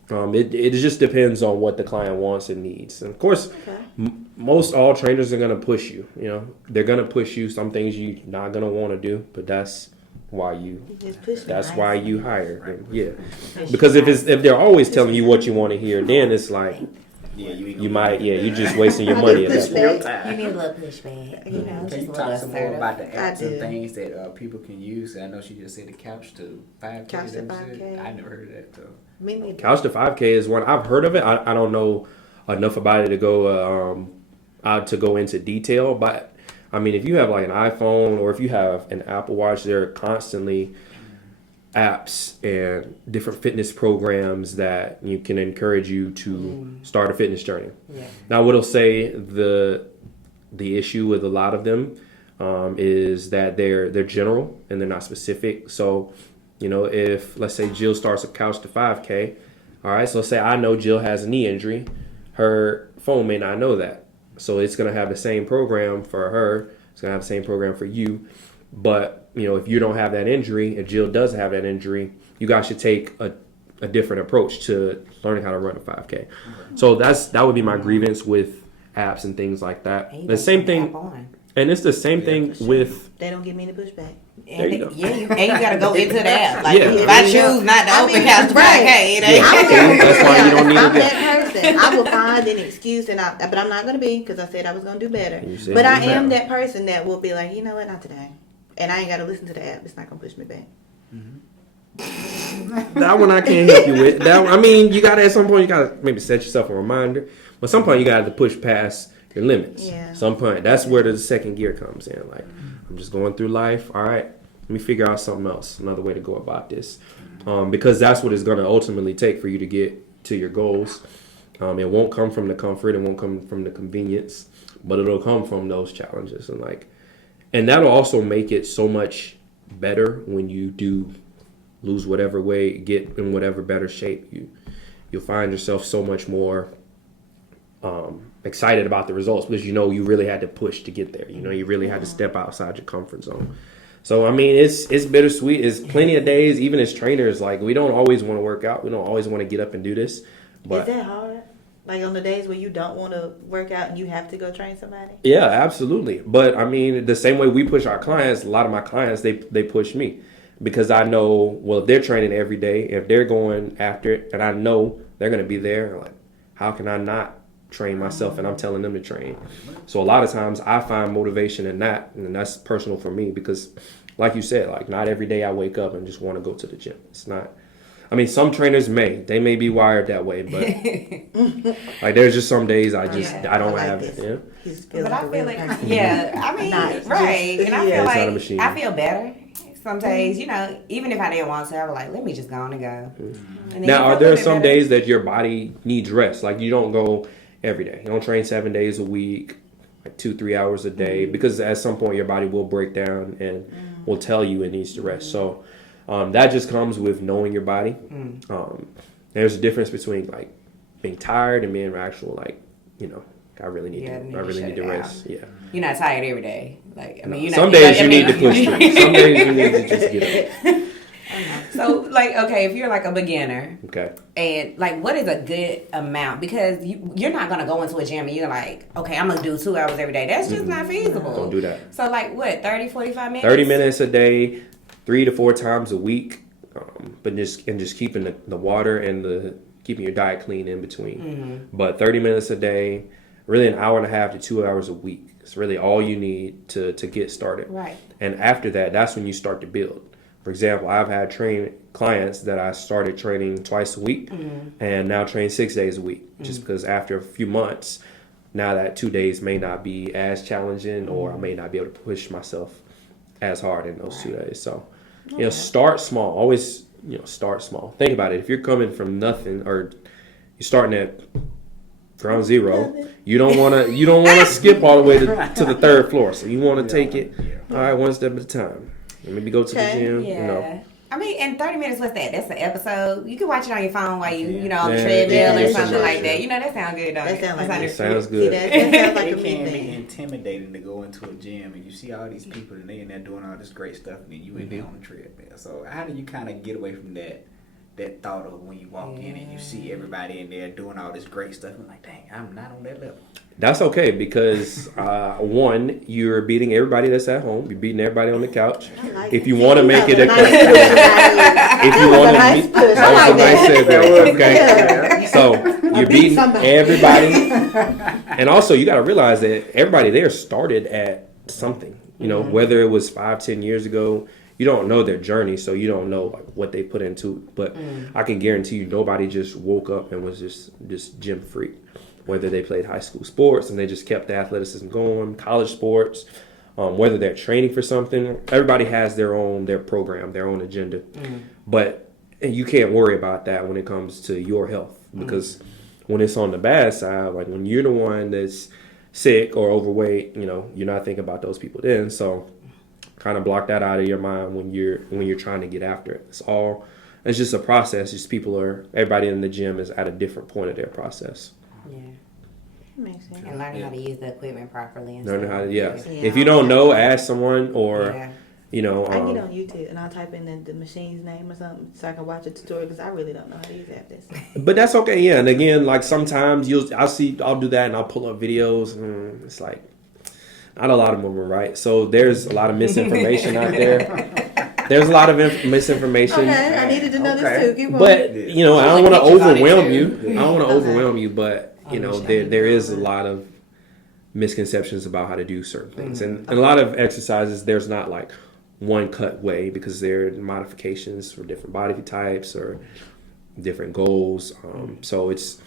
it just depends on what the client wants and needs. And of course, most all trainers are going to push you. You know, they're going to push you. Some things you're not going to want to do, but that's why you hire them. Yeah, because if they're always telling you what you want to hear, then it's like you're just wasting your money. You need a little pushback. You know, can you talk some more about the apps and things that people can use? I know she just said the couch to 5K. Couch to 5K. I never heard of that though. Couch to 5K is one I've heard of it. I don't know enough about it to go into detail, but I mean, if you have like an iPhone or if you have an Apple Watch, there are constantly apps and different fitness programs that you can encourage you to start a fitness journey. Yeah. Now, what I'll say the issue with a lot of them is that they're general and they're not specific. So, you know, if let's say Jill starts a couch to 5K, all right. So let's say I know Jill has a knee injury, her phone may not know that. So it's going to have the same program for her. It's going to have the same program for you. But, you know, if you don't have that injury and Jill does have that injury, you guys should take a different approach to learning how to run a 5K. So that would be my grievance with apps and things like that. The same thing. And it's the same thing with... They don't give me the pushback. There you go. You got to go into the app. Like, if I choose not to open couch to 5K, it ain't. That's why you don't need I'm that person. I will find an excuse, but I'm not going to be, because I said I was going to do better. But I am that person that will be like, you know what, not today. And I ain't got to listen to the app. It's not going to push me back. That one I can't help you with. I mean, you got to, at some point, you got to maybe set yourself a reminder. But at some point, you got to push past your limits. Yeah. Some point, that's where the second gear comes in. Like, I'm just going through life. All right, let me figure out something else, another way to go about this, because that's what it's going to ultimately take for you to get to your goals. It won't come from the comfort, it won't come from the convenience, but it'll come from those challenges, and that'll also make it so much better when you do lose whatever weight, get in whatever better shape. You'll find yourself so much more excited about the results, because you know you really had to push to get there. You know, you really had to step outside your comfort zone. So I mean, it's bittersweet. It's plenty of days, even as trainers, like we don't always want to work out. We don't always want to get up and do this. But is that hard? Like on the days where you don't want to work out and you have to go train somebody? Yeah, absolutely. But I mean, the same way we push our clients, a lot of my clients, they push me, because I know, well, if they're training every day, if they're going after it, and I know they're going to be there, like, how can I not train myself? And I'm telling them to train. So a lot of times I find motivation in that, and that's personal for me, because like you said, like not every day I wake up and just want to go to the gym. It's not, I mean, some trainers they may be wired that way, but like there's just some days I don't have it. Yeah. But I feel like, I mean, right. And I feel like I feel better. Some days, you know, even if I didn't want to, I was like, let me just go on and go. And now, are there some days that your body needs rest? Like you don't go every day. You don't train 7 days a week, like 2-3 hours a day, because at some point your body will break down and will tell you it needs to rest. So that just comes with knowing your body. There's a difference between like being tired and being actual, like, you know, I really need to rest. Yeah. You're not tired every day. Like, I mean, some days you need to push through. Some days you need to just get up. So, like, okay, if you're like a beginner, okay, and like, what is a good amount? Because you're not gonna go into a gym and you're like, okay, I'm gonna do 2 hours every day. That's just not feasible. Don't do that. So, like, what, 30, 45 minutes? 30 minutes a day, 3 to 4 times a week, but just keeping the water and keeping your diet clean in between. Mm-hmm. But 30 minutes a day, really an hour and a half to 2 hours a week. It's really all you need to get started. Right. And after that, that's when you start to build. For example, I've had clients that I started training twice a week and now train 6 days a week. Just because after a few months, now that 2 days may not be as challenging or I may not be able to push myself as hard in those 2 days. So, start small. Always, start small. Think about it. If you're coming from nothing or you're starting at ground zero, you don't want to skip all the way to the 3rd floor. So you want to take it, all right, one step at a time. Maybe go to the gym. Yeah. I mean, in 30 minutes, what's that? That's an episode. You can watch it on your phone while you, on the treadmill or something like that. That sounds good, don't it? That sounds good. That sounds like it a can me be thing. intimidating to go into a gym and you see all these people and they in there doing all this great stuff and then you in there on the treadmill. So how do you kind of get away from that thought of when you walk in and you see everybody in there doing all this great stuff and like, dang, I'm not on that level? That's okay because one, you're beating everybody that's at home. You're beating everybody on the couch. If you want to make it, if you want to, that was a nice segue. Okay, so you're beating everybody, and also you got to realize that everybody there started at something. Whether it was 5-10 years ago. You don't know their journey, so you don't know what they put into it. But I can guarantee you, nobody just woke up and was just gym freak. Whether they played high school sports and they just kept the athleticism going, college sports, whether they're training for something, everybody has their program, their own agenda. But you can't worry about that when it comes to your health because when it's on the bad side, like when you're the one that's sick or overweight, you're not thinking about those people then. So kind of block that out of your mind when you're trying to get after it. It's just a process. Just everybody in the gym is at a different point of their process. Yeah. Makes sense. And learning how to use the equipment properly. Learning how to, If you don't know, ask someone or, I get on YouTube and I'll type in the machine's name or something so I can watch a tutorial because I really don't know how to use this. But that's okay, yeah. And again, like sometimes I'll do that and I'll pull up videos and it's like, not a lot of them are right. So there's a lot of misinformation out there. There's a lot of misinformation. Okay, I needed to know this too. Keep on. But, I don't want to overwhelm you. I don't want to overwhelm you, but, there is a lot of misconceptions about how to do certain things. And a lot of exercises, there's not like one cut way because there are modifications for different body types or different goals. So it's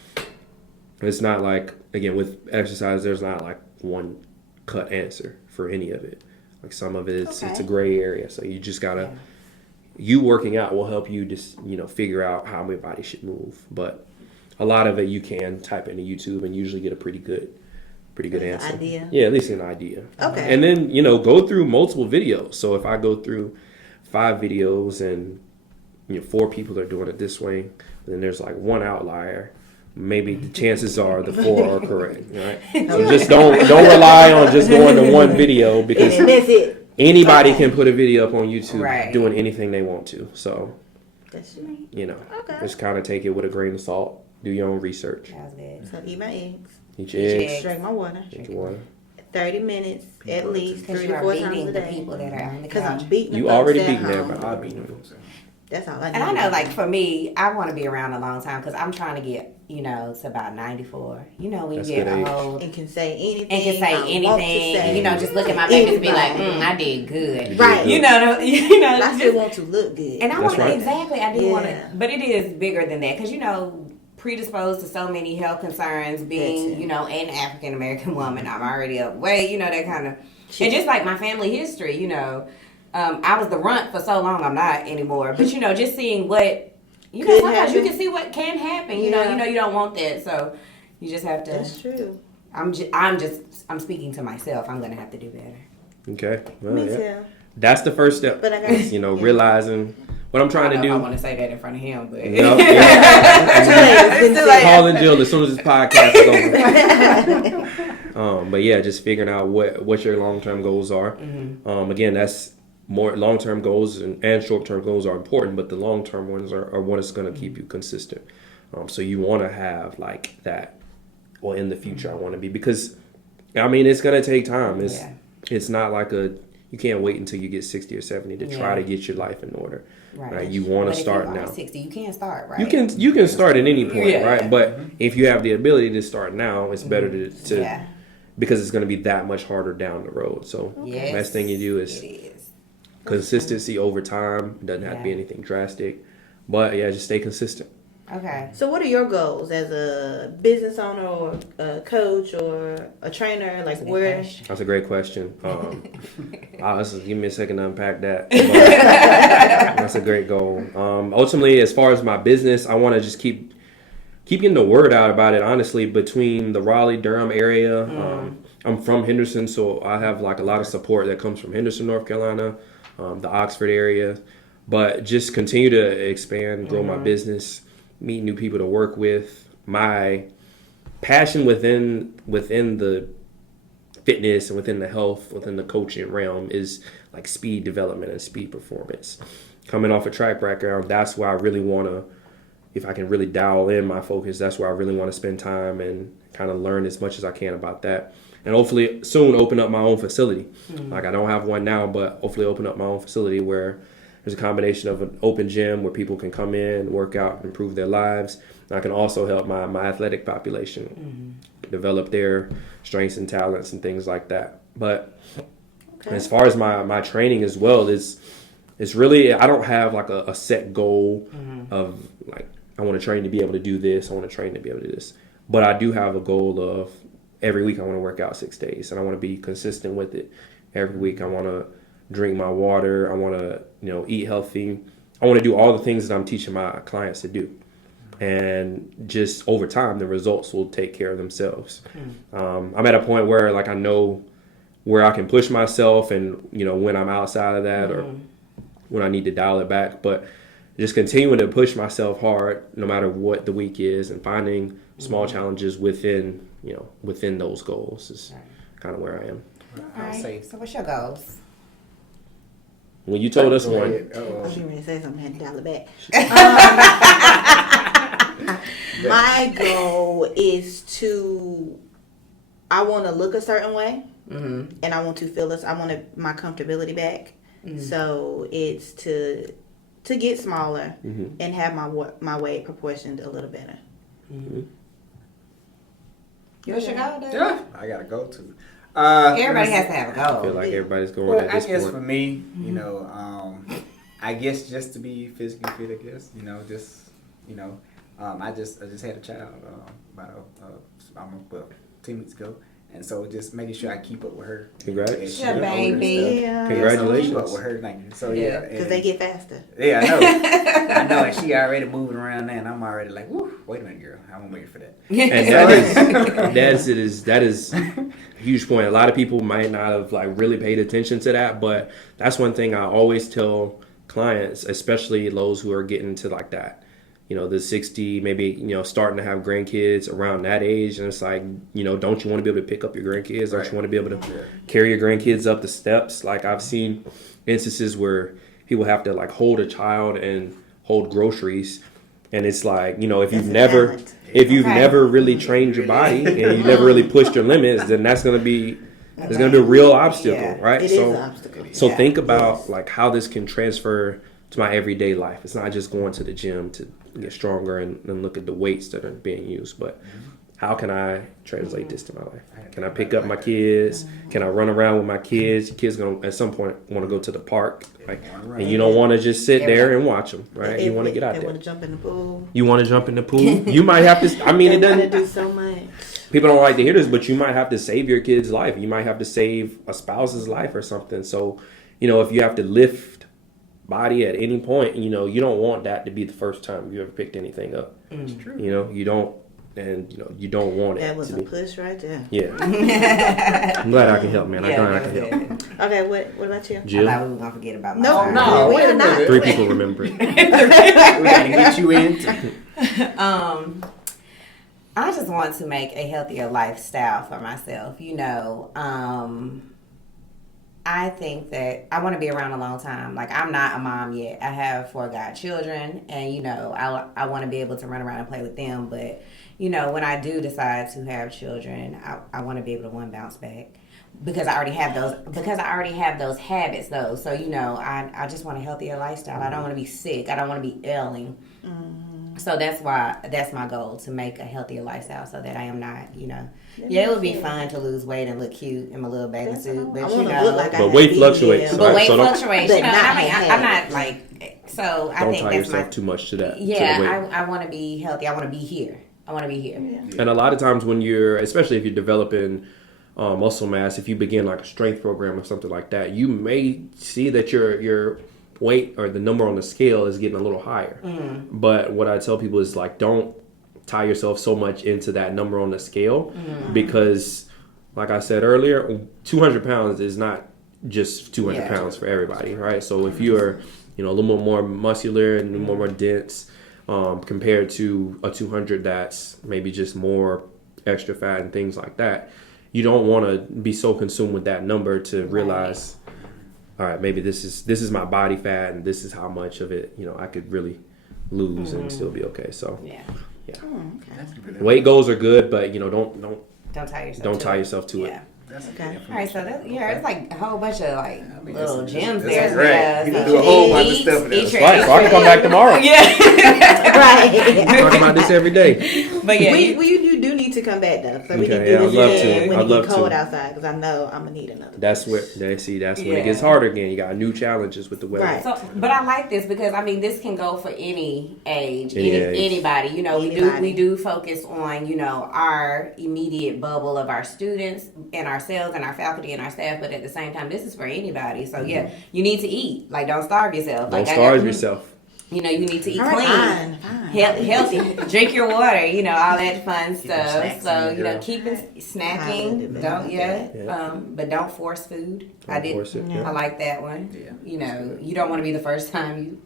not like, again, with exercise, there's not like one cut answer for any of it. Like some of it's a gray area. So you just gotta you working out will help you just figure out how your body should move. But a lot of it you can type into YouTube and usually get a pretty good answer. Idea. Yeah, at least an idea. Okay. And then go through multiple videos. So if I go through 5 videos and 4 people are doing it this way, then there's like one outlier. Maybe the chances are the 4 are correct, right? So just don't rely on just going to one video because anybody can put a video up on YouTube doing anything they want to. So, just kind of take it with a grain of salt. Do your own research. That's good. So eat my eggs. Eat your eggs. Drink my water. Drink your water. 30 minutes at least, 3 to 4 times a day. People that are on the Because I'm couch. beating You the already folks at beating home. everybody. I'll be the folks. That's all I need. And I know, like, for me, I want to be around a long time because I'm trying to get, to about 94. When That's you get good age. old. And can say anything. And can say I want to anything. say. Just look at my babies and be like, Anybody. I did good. Right. I still just, want to look good. and I That's want to, right. exactly, I do Yeah. want to, but it is bigger than that because, predisposed to so many health concerns being, an African American woman. I'm already up weight, that kind of, and just like my family history, I was the runt for so long, I'm not anymore, but just seeing what, sometimes you can see what can happen, you don't want that, so you just have to. That's true. I'm speaking to myself, I'm going to have to do better. Okay. Well, Me too. That's the first step. But I got realizing. what I'm trying to do. I want to say that in front of him, but No, call in Jill as soon as this podcast is over. But yeah, just figuring out what your long-term goals are. Again, that's more long-term goals and short-term goals are important, but the long-term ones are what is going to keep you consistent. So you want to have like that. Well, in the future, I want to be, because I mean it's going to take time. It's not like you can't wait until you get 60 or 70 to try to get your life in order. Right. You want to start now. 60, you can't start, right? You can start at any point, right? But if you have the ability to start now, it's better to because it's going to be that much harder down the road. So the best thing you do is consistency over time. It doesn't have to be anything drastic, but just stay consistent. Okay. So what are your goals as a business owner or a coach or a trainer? Like where? That's a great question. Give me a second to unpack that. That's a great goal. Ultimately, as far as my business, I want to just keep getting the word out about it, honestly, between the Raleigh-Durham area. I'm from Henderson, so I have like a lot of support that comes from Henderson, North Carolina, the Oxford area. But just continue to expand, grow my business, meet new people to work with. My passion within the fitness and within the health, within the coaching realm is like speed development and speed performance. Coming off a track background, that's where I really want to, if I can really dial in my focus, that's where I really want to spend time and kind of learn as much as I can about that. And hopefully soon open up my own facility. Like I don't have one now, but hopefully open up my own facility where there's a combination of an open gym where people can come in, work out, improve their lives. And I can also help my athletic population develop their strengths and talents and things like that. But as far as my training as well, it's really, I don't have like a set goal of like, I want to train to be able to do this. I want to train to be able to do this. But I do have a goal of every week I want to work out 6 days, and I want to be consistent with it. Every week I want to drink my water. I want to, eat healthy. I want to do all the things that I'm teaching my clients to do. And just over time, the results will take care of themselves. I'm at a point where like I know where I can push myself and, when I'm outside of that or when I need to dial it back. But just continuing to push myself hard no matter what the week is and finding small challenges within those goals is kind of where I am. All right. So what's your goals? When you told us one. I was going to say something, I had to dial it back. My goal is I want to look a certain way, and I want to feel I want my comfortability back. So it's to get smaller and have my weight proportioned a little better. What's your goal, Dave? Yeah, I got to go to. Everybody has to have a goal. I feel like everybody's going at this point. I guess for me, I guess just to be physically fit, I guess, I just had a child about 10 weeks ago. And so just making sure I keep up with her. Congrats. Yeah, baby. Yeah. Congratulations. So keep up with her. Thank you. So yeah. Because they get faster. Yeah, I know. I know. And she already moving around there, and I'm already like, woo, wait a minute, girl. I'm waiting for that. And that is a huge point. A lot of people might not have like really paid attention to that, but that's one thing I always tell clients, especially those who are getting to like that, the 60, maybe, starting to have grandkids around that age. And it's like, don't you want to be able to pick up your grandkids? Don't you want to be able to carry your grandkids up the steps? Like I've seen instances where people have to like hold a child and hold groceries. And it's like, if you've never really trained your body and you never really pushed your limits, then it's going to be a real obstacle, right? It is an obstacle. So think about like how this can transfer to my everyday life. It's not just going to the gym to get stronger and look at the weights that are being used, but how can I translate this to my life? Can I pick up my kids? Can I run around with my kids? Kids gonna at some point want to go to the park, right? And you don't want to just sit there and watch them, right? You want to get out there. They want to jump in the pool. You want to jump in the pool. You might have to. I mean, it doesn't do so much. People don't like to hear this, but you might have to save your kid's life. You might have to save a spouse's life or something. So, if you have to lift body at any point, you don't want that to be the first time you ever picked anything up. It's true. You don't and you don't want it. That was to a be. push right there. Yeah. I'm glad I can help, man. I'm glad I can help. Okay, what about you? Jill? I thought we were gonna forget about my No, turn. No, we wait are a not. minute. 3 people remember it. We gotta get you in. I just want to make a healthier lifestyle for myself. I think that I want to be around a long time. Like, I'm not a mom yet. I have 4 godchildren, and I want to be able to run around and play with them. But when I do decide to have children, I want to be able to bounce back. Because I already have those habits though. So I just want a healthier lifestyle. I don't want to be sick. I don't want to be ailing. So that's my goal, to make a healthier lifestyle so that I am not, it would be fun to lose weight and look cute in my little bathing suit, but but weight fluctuates. But weight so fluctuates. I'm not like, so I don't think tie that's yourself too much to that. Yeah, to the weight. I want to be healthy. I want to be here. And a lot of times when especially if you're developing muscle mass, if you begin like a strength program or something like that, you may see that your weight or the number on the scale is getting a little higher. But what I tell people is, like, don't tie yourself so much into that number on the scale, because like I said earlier, 200 pounds is not just 200 pounds for everybody, right? So if you're a little bit more muscular and a little more dense compared to a 200 that's maybe just more extra fat and things like that, you don't want to be so consumed with that number to realize, all right, maybe this is my body fat, and this is how much of it I could really lose and still be okay. So yeah. Okay. Weight goals are good, but don't tie yourself to it. Yeah. That's Okay. All right, so it's like a whole bunch of little gems that's there. great. You can do a whole bunch of stuff in there. Eat Right, so I can come back tomorrow. Right. Talk about this every day. But yeah, you do need to come back though, so we can Okay, do yeah, this I'd love again to. when I'd it love gets cold to. outside, because I know I'm gonna need another. That's when it Yeah. gets harder again. You got new challenges with the weather. Right. So, but I like this because this can go for any age, Any age. anybody. Anybody. We do focus on our immediate bubble of our students and ourselves and our faculty and our staff, but at the same time, this is for anybody. So yeah, you need to eat. Like, don't starve yourself. Don't starve yourself. You need to eat All right, clean, fine. healthy. Drink your water. All that fun stuff. snacks So in, girl. keep it snacking. But don't force food. Don't force it, yeah. I like that one. Yeah. You don't want to be the first time you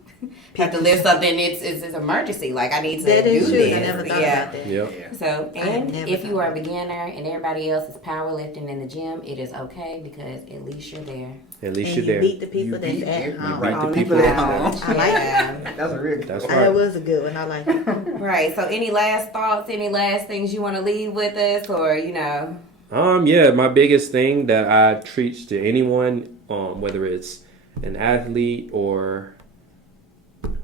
have to lift something. It's an emergency. Like, I need to That do is true. this. I never thought Yeah. about that. Yep. Yeah. So, I and never if thought you are a about that. beginner and everybody else is powerlifting in the gym, it is okay, because at least you're there. At least And you're you there. beat the people You that's beat at everybody. home. Right, the On people the at cloud. home. I like Yeah. That's a real good That's one. right. That was a good one. I like it. Right. So, any last thoughts? Any last things you want to leave with us, or Yeah, my biggest thing that I preach to anyone, whether it's an athlete or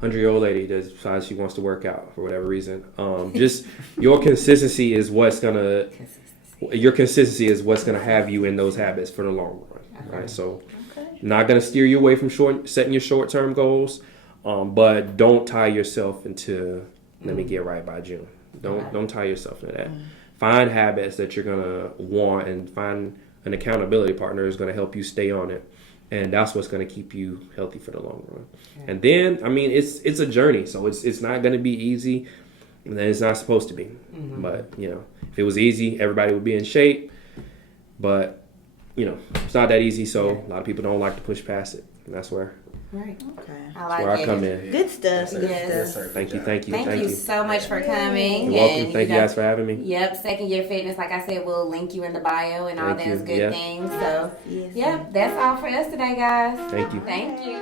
100-year-old lady that decides she wants to work out for whatever reason, just your consistency is what's gonna have you in those habits for the long run, right? So, not gonna steer you away from setting your short-term goals, but don't tie yourself into let me get right by June. Don't tie yourself into that. Find habits that you're gonna want, and find an accountability partner who's gonna help you stay on it, and that's what's gonna keep you healthy for the long run. Okay. And then, it's a journey, so it's not gonna be easy, and it's not supposed to be. Mm-hmm. But if it was easy, everybody would be in shape. But it's not that easy, so a lot of people don't like to push past it, and that's where. Right. Okay. I like where I it. come in. Good stuff. Good Yes. stuff. Thank you. Thank you so much for coming. You're welcome. And, Thank you guys for having me. Yep, Second Year Fitness, like I said, we'll link you in the bio and all Thank those you. good Yeah. things. So, Yes. yep, that's all for us today, guys. Thank you. Thank you.